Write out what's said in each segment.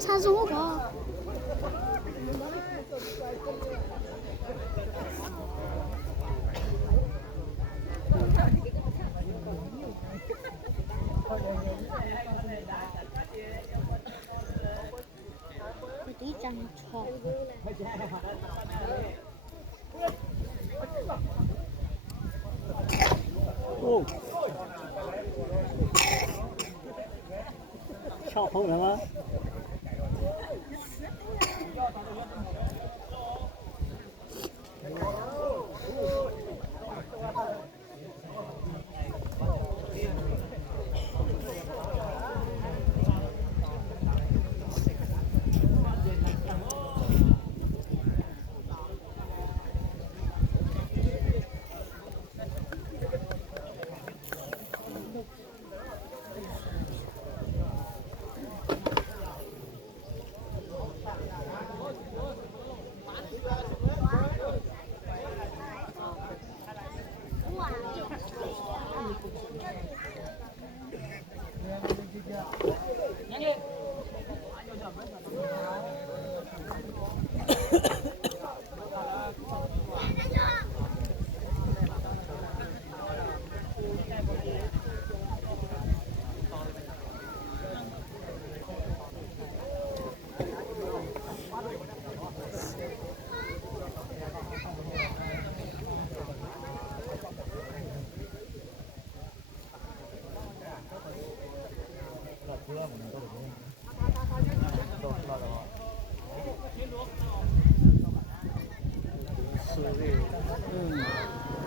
xa rú đó. Tí chẳng chọc. Ô, sao không hả?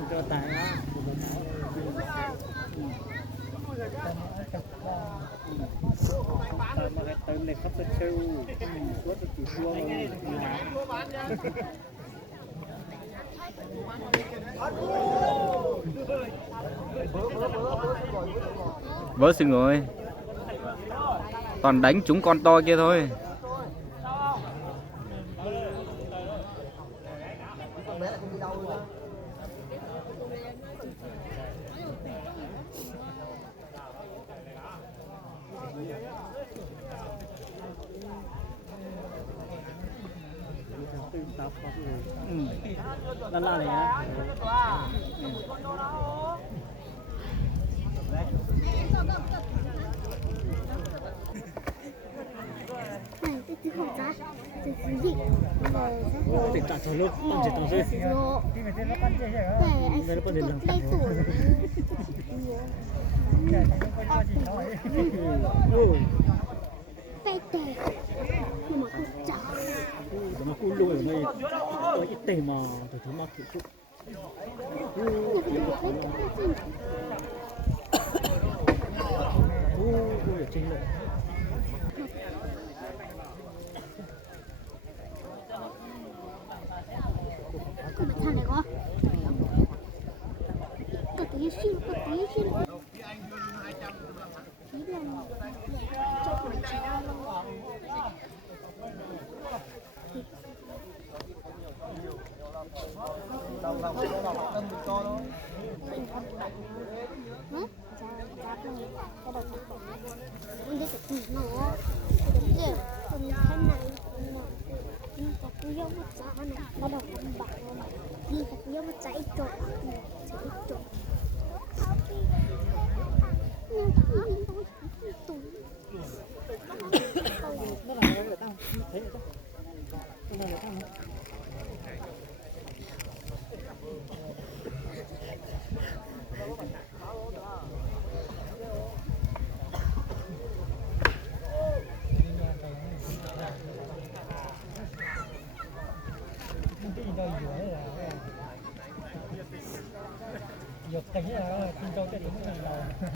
Cho tài á, mà cái tên này khắp tất siêu, rất là chủ chua vỡ sừng rồi, toàn đánh chúng con to kia thôi. La la này á. Này, cái thứ không giá, cái thứ gì? Tỉnh tạm thời lúc, con chỉ tao thôi. Này, anh sẽ tụt lấy tuổi. Tay tè, nhưng mà không chả. Nó cú lùi ở đây, có cái tề mà từ thứ mà kiểu ở trên này. Cái mặt thằng này có. Cái tí xíu. Dược tính là tin cho cái đúng là